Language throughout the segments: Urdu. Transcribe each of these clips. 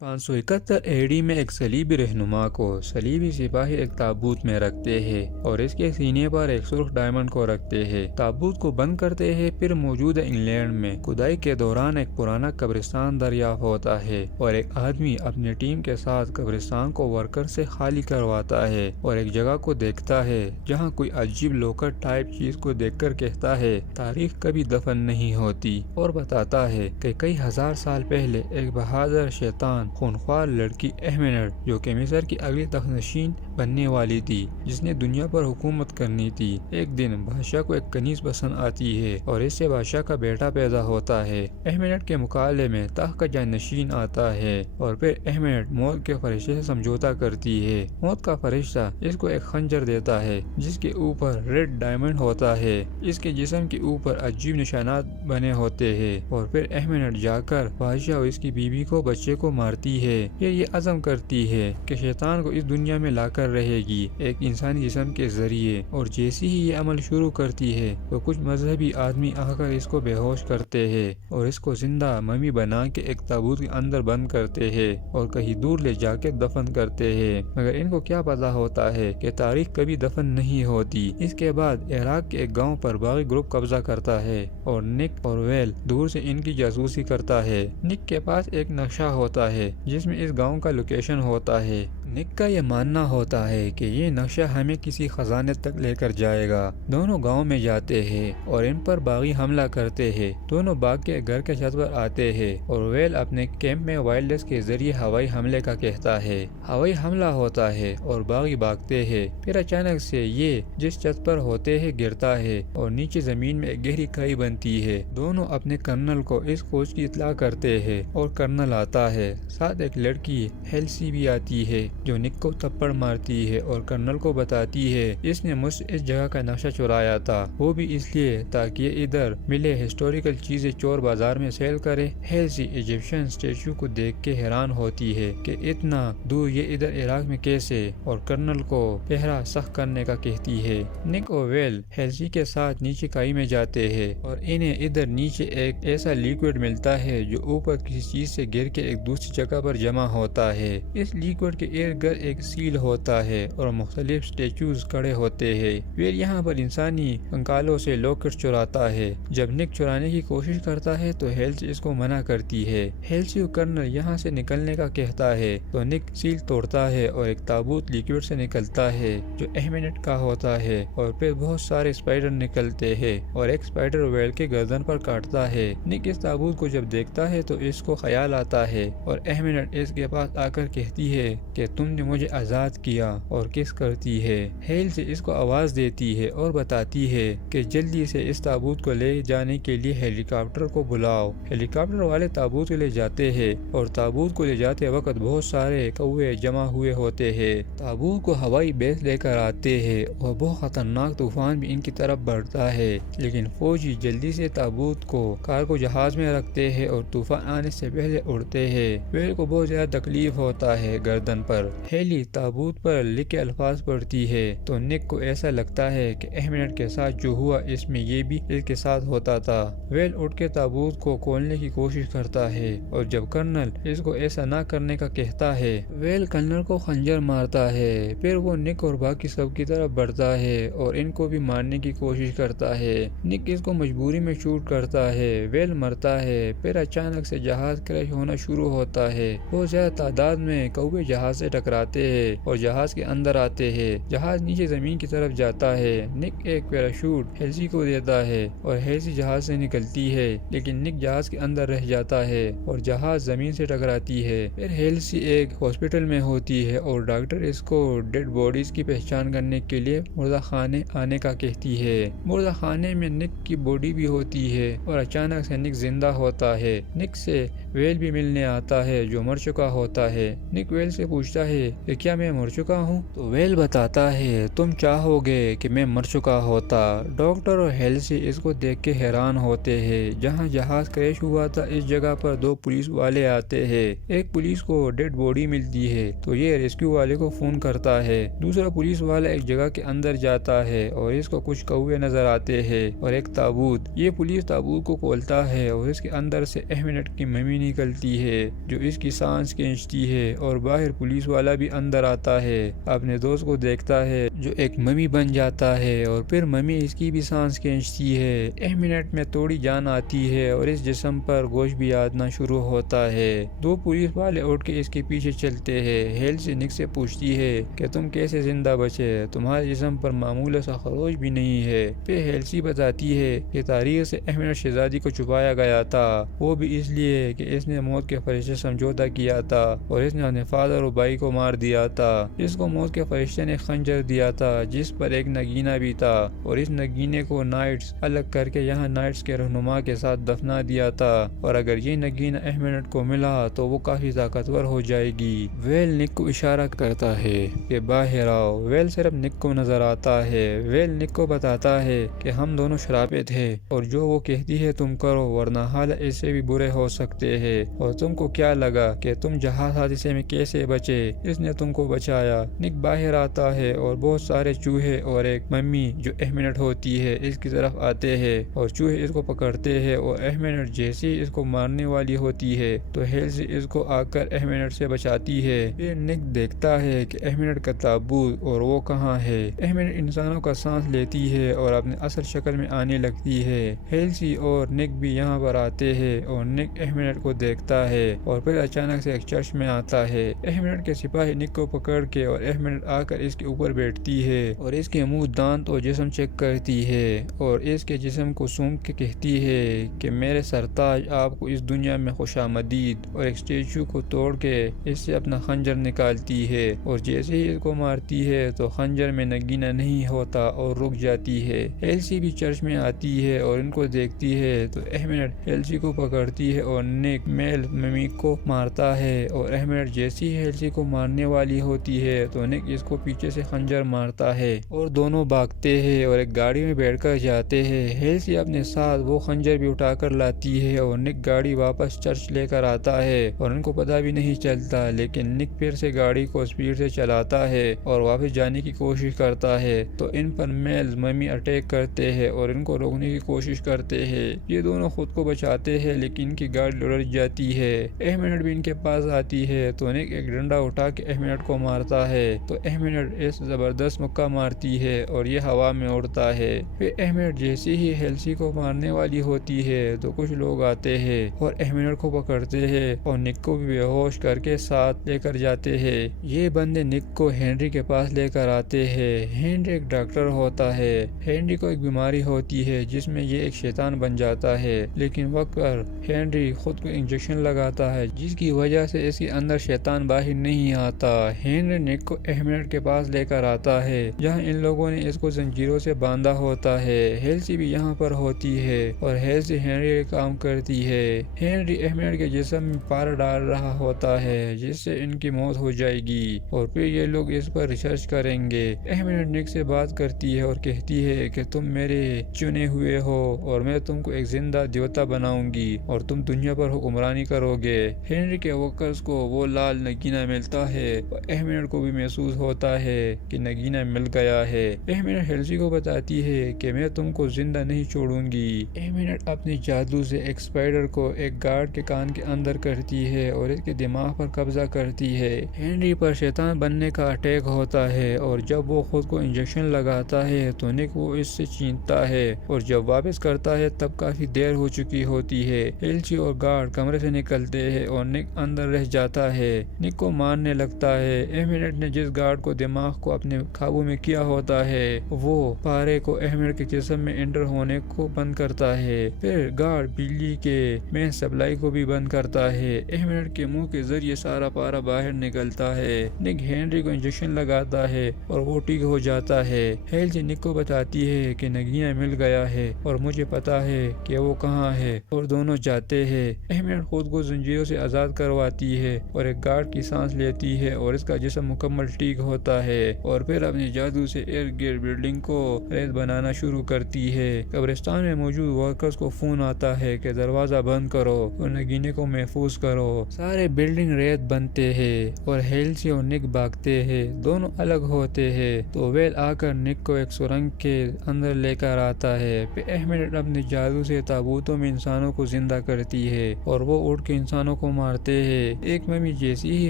571 AD میں ایک صلیبی رہنما کو صلیبی سپاہی ایک تابوت میں رکھتے ہیں اور اس کے سینے پر ایک سرخ ڈائمنڈ کو رکھتے ہیں۔ تابوت کو بند کرتے ہیں، پھر موجودہ انگلینڈ میں کھدائی کے دوران ایک پرانا قبرستان دریافت ہوتا ہے اور ایک آدمی اپنی ٹیم کے ساتھ قبرستان کو ورکر سے خالی کرواتا ہے اور ایک جگہ کو دیکھتا ہے جہاں کوئی عجیب لوکر ٹائپ چیز کو دیکھ کر کہتا ہے تاریخ کبھی دفن نہیں ہوتی، اور بتاتا ہے کہ کئی ہزار سال پہلے ایک بہادر شیطان خونخوار لڑکی اہمینٹ جو کہ مصر کی اگلی تخت نشین بننے والی تھی، جس نے دنیا پر حکومت کرنی تھی، ایک دن بادشاہ کو ایک کنیز پسند آتی ہے اور اس سے بادشاہ کا بیٹا پیدا ہوتا ہے۔ اہمینٹ کے مقابلے میں تخت کا جانشین آتا ہے اور پھر اہمینٹ موت کے فرشتے سے سمجھوتا کرتی ہے۔ موت کا فرشتہ اس کو ایک خنجر دیتا ہے جس کے اوپر ریڈ ڈائمنڈ ہوتا ہے، اس کے جسم کے اوپر عجیب نشانات بنے ہوتے ہیں، اور پھر اہمینٹ جا کر بادشاہ اور اس کی بیوی کو بچے کو مارتی ہے۔ پھر یہ عزم کرتی ہے کہ شیطان کو اس دنیا میں لا کر رہے گی ایک انسانی جسم کے ذریعے، اور جیسے ہی یہ عمل شروع کرتی ہے تو کچھ مذہبی آدمی آ کر اس کو بے ہوش کرتے ہیں اور اس کو زندہ ممی بنا کے ایک تابوت کے اندر بند کرتے ہیں اور کہیں دور لے جا کے دفن کرتے ہیں، مگر ان کو کیا پتا ہوتا ہے کہ تاریخ کبھی دفن نہیں ہوتی۔ اس کے بعد عراق کے ایک گاؤں پر باغی گروپ قبضہ کرتا ہے اور نک اور ویل دور سے ان کی جاسوسی کرتا ہے۔ نک کے پاس ایک نقشہ ہوتا ہے جس میں اس گاؤں کا لوکیشن ہوتا ہے۔ نک کا یہ ماننا ہوتا ہے کہ یہ نقشہ ہمیں کسی خزانے تک لے کر جائے گا۔ دونوں گاؤں میں جاتے ہیں اور ان پر باغی حملہ کرتے ہیں۔ دونوں باغ کے گھر کے چھت پر آتے ہیں اور ویل اپنے کیمپ میں وائلڈس کے ذریعے ہوائی حملے کا کہتا ہے۔ ہوائی حملہ ہوتا ہے اور باغی بھاگتے ہیں، پھر اچانک سے یہ جس چھت پر ہوتے ہیں گرتا ہے اور نیچے زمین میں ایک گہری کھائی بنتی ہے۔ دونوں اپنے کرنل کو اس کھوج کی اطلاع کرتے ہیں اور کرنل آتا ہے، ساتھ ایک لڑکی ہیلسی بھی آتی ہے جو نک کو تھپڑ مارتی ہے اور کرنل کو بتاتی ہے اس نے مجھ سے اس جگہ کا نقشہ چرایا تھا، وہ بھی اس لیے تاکہ یہ ادھر ملے ہسٹوریکل چیزیں چور بازار میں سیل کرے۔ ہیلسی ایجپشن اسٹیچو کو دیکھ کے حیران ہوتی ہے کہ اتنا دور یہ ادھر عراق میں کیسے، اور کرنل کو پہرا سخت کرنے کا کہتی ہے۔ نک اور ویل ہیلسی کے ساتھ نیچے کھائی میں جاتے ہیں اور انہیں ادھر نیچے ایک ایسا لیکوڈ ملتا ہے جو اوپر کسی چیز سے گر کے ایک دوسری جگہ پر جمع ہوتا ہے۔ اس لیکوڈ کے ارد گرد ایک سیل ہوتا ہے اور مختلف اسٹیچوز کھڑے ہوتے ہیں۔ ویل یہاں پر انسانی کنکالوں سے لوکٹ چراتا ہے۔ جب نک چرانے کی کوشش کرتا ہے تو ہیلسی اس کو منع کرتی ہے۔ ہیلسی کو کرنل یہاں سے نکلنے کا کہتا ہے تو نک سیل توڑتا ہے اور ایک تابوت لیکوڈ سے نکلتا ہے جو اہمینٹ کا ہوتا ہے، اور پھر بہت سارے اسپائڈر نکلتے ہیں اور ایک اسپائڈر ویل کے گردن پر کاٹتا ہے۔ نک اس تابوت کو جب دیکھتا ہے تو اس کو خیال آتا ہے اور اہمینٹ اس کے پاس آ کر کہتی ہے کہ تم نے مجھے آزاد کیا، اور کس کرتی ہے۔ ہیلسی اس کو آواز دیتی ہے اور بتاتی ہے کہ جلدی سے اس تابوت کو لے جانے کے لیے ہیلی کاپٹر کو بلاؤ۔ ہیلی کاپٹر والے تابوت کو لے جاتے ہیں اور تابوت کو لے جاتے وقت بہت سارے کوے جمع ہوئے ہوتے ہیں۔ تابوت کو ہوائی بیس لے کر آتے ہیں اور بہت خطرناک طوفان بھی ان کی طرف بڑھتا ہے، لیکن فوجی جلدی سے تابوت کو کارگو جہاز میں رکھتے ہیں اور طوفان آنے سے پہلے اڑتے ہیں۔ ویل کو بہت زیادہ تکلیف ہوتا ہے گردن پر۔ ہیلی تابوت پر لکھے الفاظ پڑھتی ہے تو نک کو ایسا لگتا ہے کہ اہمینٹ کے ساتھ جو ہوا اس میں یہ بھی اس کے ساتھ ہوتا تھا۔ ویل اٹھ کے تابوت کو کھولنے کی کوشش کرتا ہے اور جب کرنل اس کو ایسا نہ کرنے کا کہتا ہے، ویل کرنل کو خنجر مارتا ہے۔ پھر وہ نک اور باقی سب کی طرف بڑھتا ہے اور ان کو بھی مارنے کی کوشش کرتا ہے۔ نک اس کو مجبوری میں شوٹ کرتا ہے، ویل مرتا ہے۔ پھر اچانک سے جہاز کریش ہونا شروع ہوتا ہے، بہت زیادہ تعداد میں کوے جہاز سے ٹکراتے ہیں اور جہاز کے اندر آتے ہیں۔ جہاز نیچے زمین کی طرف جاتا ہے۔ نک ایک پیراشوٹ ہیلسی کو دیتا ہے اور ہیلسی جہاز سے نکلتی ہے، لیکن نک جہاز کے اندر رہ جاتا ہے اور جہاز زمین سے ٹکراتی ہے۔ پھر ہیلسی ایک ہاسپٹل میں ہوتی ہے اور ڈاکٹر اس کو ڈیڈ باڈیز کی پہچان کرنے کے لیے مردہ خانے آنے کا کہتی ہے۔ مردہ خانے میں نک کی باڈی بھی ہوتی ہے اور اچانک سے نک زندہ ہوتا ہے۔ نک سے ویل بھی ملنے آتا ہے جو مر چکا ہوتا ہے۔ نک ویل سے پوچھتا پوچھتا ہے کہ کیا میں مر چکا ہوں؟ تو ویل بتاتا ہے تم چاہو گے کہ میں مر چکا ہوتا۔ ڈاکٹر اور ہیلسی اس کو دیکھ کے حیران ہوتے ہیں۔ جہاں جہاز کریش ہوا تھا اس جگہ پر دو پولیس والے آتے ہیں۔ ایک پولیس کو ڈیڈ باڈی ملتی ہے تو یہ ریسکیو والے کو فون کرتا ہے۔ دوسرا پولیس والا ایک جگہ کے اندر جاتا ہے اور اس کو کچھ کوے نظر آتے ہیں اور ایک تابوت۔ یہ پولیس تابوت کو کھولتا ہے اور اس کے اندر سے احمد کی ممی نکلتی ہے جو اس کی سانس کھینچتی ہے، اور باہر پولیس والا بھی اندر آتا ہے، اپنے دوست کو دیکھتا ہے جو ایک ممی بن جاتا ہے اور پھر ممی اس کی بھی سانس کھینچتی ہے۔ احمد میں تھوڑی جان آتی ہے اور اس جسم پر گوشت بھی آنا شروع ہوتا ہے۔ دو پولیس والے اٹھ کے اس کے پیچھے چلتے ہیں۔ ہیلسی نک سے پوچھتی ہے کہ تم کیسے زندہ بچے، تمہارے جسم پر معمولی سا خروش بھی نہیں ہے۔ پھر ہیلسی بتاتی ہے کہ تاریخ سے احمد شہزادی کو چھپایا گیا تھا، وہ بھی اس لیے کہ اس نے موت کے فرشتے سمجھوتا کیا تھا اور اس نے اپنے فادر اور بھائی کو مار دیا تھا۔ اس کو موت کے فرشتے نے خنجر دیا تھا جس پر ایک نگینہ بھی تھا، اور اس نگینے کو نائٹس الگ کر کے یہاں نائٹس کے رہنما کے ساتھ دفنا دیا تھا، اور اگر یہ نگینہ احمد کو ملا تو وہ کافی طاقتور ہو جائے گی۔ ویل نک کو اشارہ کرتا ہے کہ باہر آؤ۔ ویل صرف نک کو نظر آتا ہے۔ ویل نک کو بتاتا ہے کہ ہم دونوں شرابے تھے اور جو وہ کہتی ہے تم کرو، ورنہ حالات اس سے بھی برے ہو سکتے ہیں، اور تم کو کیا لگا کہ تم جہاز حادثے میں کیسے بچے؟ اس نے تم کو بچایا۔ نک باہر آتا ہے اور بہت سارے چوہے اور ایک ممی جو احمد ہوتی ہے اس کی طرف آتے ہیں، اور چوہے اس کو پکڑتے ہیں، اور احمد جیسے اس کو مارنے والی ہوتی ہے تو ہیلسی اس کو آ کر احمد سے بچاتی ہے۔ پھر نک دیکھتا ہے کہ احمد کا تابوت اور وہ کہاں ہے۔ احمد انسانوں کا سانس لیتی ہے اور اپنے اصل شکل میں آنے لگتی ہے۔ ہیلسی اور نک بھی یہاں پر آتے ہیں اور نک احمد کو دیکھتا ہے، اور پھر اچانک سے ایک چرچ میں آتا ہے۔ احمد کے سپاہی نک کو پکڑ کے اور احمد آ کر اس کے اوپر بیٹھتی ہے اور اس کے منہ، دانت اور جسم چیک کرتی ہے، اور اس کے جسم کو سونپ کے کہتی ہے کہ میرے سرتاج آپ کو اس دنیا میں خوش آمدید، اور ایک اسٹیچو کو توڑ کے اس سے اپنا خنجر نکالتی ہے، اور جیسے ہی اس کو مارتی ہے تو خنجر میں نگینہ نہیں ہوتا اور رک جاتی ہے۔ ہیلسی بھی چرچ میں آتی ہے اور ان کو دیکھتی ہے تو احمد ہیلسی کو پکڑتی ہے اور نک میل ممی کو مارتا ہے، اور احمد جیسی ہیلسی کو مارنے والی ہوتی ہے تو نک اس کو پیچھے سے خنجر مارتا ہے، اور دونوں بھاگتے ہیں اور ایک گاڑی میں بیٹھ کر جاتے ہیں۔ ہیلسی اپنے ساتھ وہ خنجر بھی اٹھا کر لاتی ہے اور نک گاڑی واپس چرچ لے کر آتا ہے اور ان کو پتہ بھی نہیں چلتا، لیکن نک پھر سے گاڑی کو اسپیڈ سے چلاتا ہے اور واپس جانے کی کوشش کرتا ہے تو ان پر میلز ممی اٹیک کرتے ہیں اور ان کو روکنے کی کوشش کرتے ہیں۔ یہ دونوں خود کو بچاتے ہیں لیکن ان کی گاڑی الٹ جاتی ہے۔ احمد بھی ان کے پاس آتی ہے تو نک ایک ڈنڈا اٹھا کے احمد کو مارتا ہے تو احمد اس زبردست مکہ مارتی ہے اور یہ ہوا میں اڑتا ہے۔ پھر احمد جیسے ہی ہیلسی کو مارنے والی ہوتی ہے تو کچھ لوگ آتے ہیں اور احمد کو پکڑتے ہیں اور نک کو بھی بے ہوش کر کے ساتھ لے کر جاتے ہیں۔ یہ بندے نک کو ہنری کے پاس لے کر آتے ہیں۔ ہنری ایک ڈاکٹر ہوتا ہے۔ ہنری کو ایک بیماری ہوتی ہے جس میں یہ ایک شیطان بن جاتا ہے، لیکن وقت پر ہنری خود کو انجیکشن لگاتا ہے جس کی وجہ سے اس کے اندر شیطان باہر نہیں آتا۔ ہنری نک کو احمد کے پاس لے کر آتا ہے جہاں ان لوگوں نے اس کو زنجیروں سے باندھا ہوتا ہے۔ ہیلسی بھی یہاں پر ہوتی ہے اور ہیلسی ہنری کا کام کرتی ہے۔ ہنری احمد کے جسم میں پار ڈال رہا ہوتا ہے جس سے ان کی موت ہو جائے گی، اور پھر یہ لوگ اس پر ریسرچ کریں گے۔ احمد نک سے بات کرتی ہے اور کہتی ہے کہ تم میرے چنے ہوئے ہو اور میں تم کو ایک زندہ دیوتا بناؤں گی اور تم دنیا پر حکمرانی کرو گے۔ ہنری کے ورکرز کو وہ لال نگینہ ملتا ہے اور احمد کو بھی محسوس ہوتا ہے کہ نگینہ مل گیا ہے۔ احمد ہیلسی کو بتاتی ہے کہ میں تم کو زندہ نہیں چھوڑوں گی۔ احمد اپنے جادو سے ایک اسپائڈر کو ایک گارڈ کے کان کے اندر کرتی ہے اور اس کے دماغ پر قبضہ کرتی ہے۔ ہنری پر شیطان بننے کا اٹیک ہوتا ہے اور جب وہ خود کو انجیکشن لگاتا ہے تو نک وہ اس سے چھینتا ہے، اور جب واپس کرتا ہے تب کافی دیر ہو چکی ہوتی ہے۔ ہیلسی اور گارڈ کمرے سے نکلتے ہیں اور نک اندر رہ جاتا ہے، نک کو مارنے لگتا ہے۔ احمد نے جس گارڈ کو دماغ کو اپنے قابو میں کیا ہوتا ہے وہ پارے کو احمد کے جسم میں انٹر ہونے کو بند کرتا ہے۔ پھر گارڈ بجلی کے مین سپلائی کو بھی بند کرتا ہے۔ احمد کے منہ کے ذریعے سارا پارا باہر نکلتا ہے۔ نک ہنری کو انجیکشن لگاتا ہے اور وہ ٹھیک ہو جاتا ہے۔ ہیلسی نک کو بتاتی ہے کہ نگینہ مل گیا ہے اور مجھے پتا ہے کہ وہ کہاں ہے، اور دونوں جاتے ہیں۔ احمد خود کو زنجیروں سے آزاد کرواتی ہے اور ایک گارڈ کی سانس لیتی لیتی ہے اور اس کا جسم مکمل ٹھیک ہوتا ہے اور پھر اپنے جادو سے ارد گرد بلڈنگ کو ریت بنانا شروع کرتی ہے۔ قبرستان میں موجود ورکرز کو فون آتا ہے کہ دروازہ بند کرو اور نگینے کو محفوظ کرو۔ سارے بلڈنگ ریت بنتے ہیں اور ہیلسی اور نک بھاگتے ہیں، دونوں الگ ہوتے ہیں تو ویل آ کر نک کو ایک سرنگ کے اندر لے کر آتا ہے۔ پھر احمد اپنے جادو سے تابوتوں میں انسانوں کو زندہ کرتی ہے اور وہ اٹھ کے انسانوں کو مارتے ہیں۔ ایک ممی جیسی ہی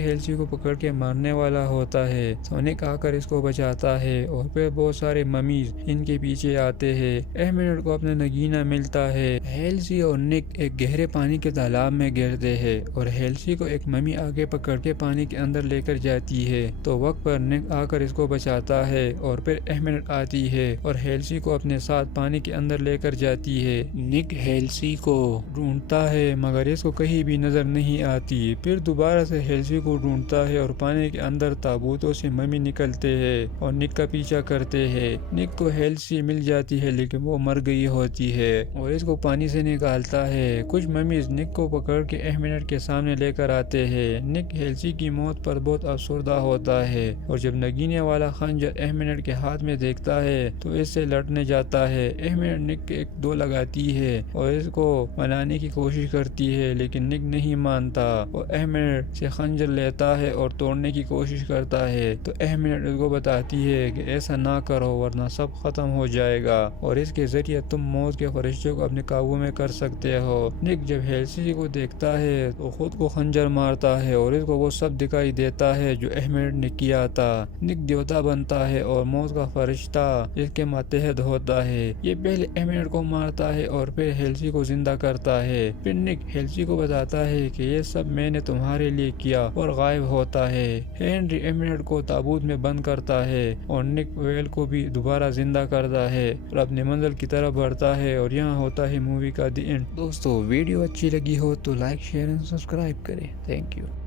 ہیلسی کو پکڑ کے مارنے والا ہوتا ہے تو نک آ کر اس کو بچاتا ہے اور پھر بہت سارے ممیز ان کے پیچھے آتے ہیں۔ احمد کو اپنا نگینہ ملتا ہے۔ ہیلسی اور نک ایک گہرے پانی کے تالاب میں گرتے ہیں اور ہیلسی کو ایک ممی آگے پکڑ کے پانی کے اندر لے کر جاتی ہے تو وقت پر نک آ کر اس کو بچاتا ہے اور پھر احمد آتی ہے اور ہیلسی کو اپنے ساتھ پانی کے اندر لے کر جاتی ہے۔ نک ہیلسی کو ڈھونڈتا ہے مگر اس کو کہیں بھی نظر نہیں آتی، پھر دوبارہ سے ہیلسی کو ڈھونڈتا ہے اور پانی کے اندر تابوتوں سے ممی نکلتے ہیں اور نک کا پیچھا کرتے ہیں۔ نک کو ہیلسی مل جاتی ہے لیکن وہ مر گئی ہوتی ہے اور اس کو پانی سے نکالتا ہے۔ کچھ ممیز نک کو پکڑ کے احمد کے سامنے لے کر آتے ہیں۔ نک ہیلسی کی موت پر بہت افسردہ ہوتا ہے اور جب نگینے والا خنجر احمد کے ہاتھ میں دیکھتا ہے تو اس سے لڑنے جاتا ہے۔ احمد نک ایک دو لگاتی ہے اور اس کو منانے کی کوشش کرتی ہے لیکن نک نہیں مانتا اور احمد سے خنجر لیتا ہے اور توڑنے کی کوشش کرتا ہے تو احمد اس کو بتاتی ہے کہ ایسا نہ کرو ورنہ سب ختم ہو جائے گا اور اس کے ذریعے تم موت کے فرشتے کو اپنے قابو میں کر سکتے ہو۔ نک جب ہیلسی کو دیکھتا ہے تو خود کو خنجر مارتا ہے اور اس کو وہ سب دکھائی دیتا ہے جو احمد نے کیا تھا۔ نک دیوتا بنتا ہے اور موت کا فرشتہ اس کے ماتحت ہوتا ہے۔ یہ پہلے احمد کو مارتا ہے اور پھر ہیلسی کو زندہ کرتا ہے۔ پھر نک ہیلسی کو بتاتا ہے کہ یہ سب میں نے تمہارے لیے کیا اور غائب ہوتا ہے۔ ہنری احمد کو تابوت میں بند کرتا ہے اور نک ویل کو بھی دوبارہ زندہ کرتا ہے اور اپنے منزل کی طرف بڑھتا ہے اور یہاں ہوتا ہے مووی کا دی اینڈ۔ دوستو ویڈیو اچھی لگی ہو تو لائک شیئر اور سبسکرائب کریں۔ Thank you.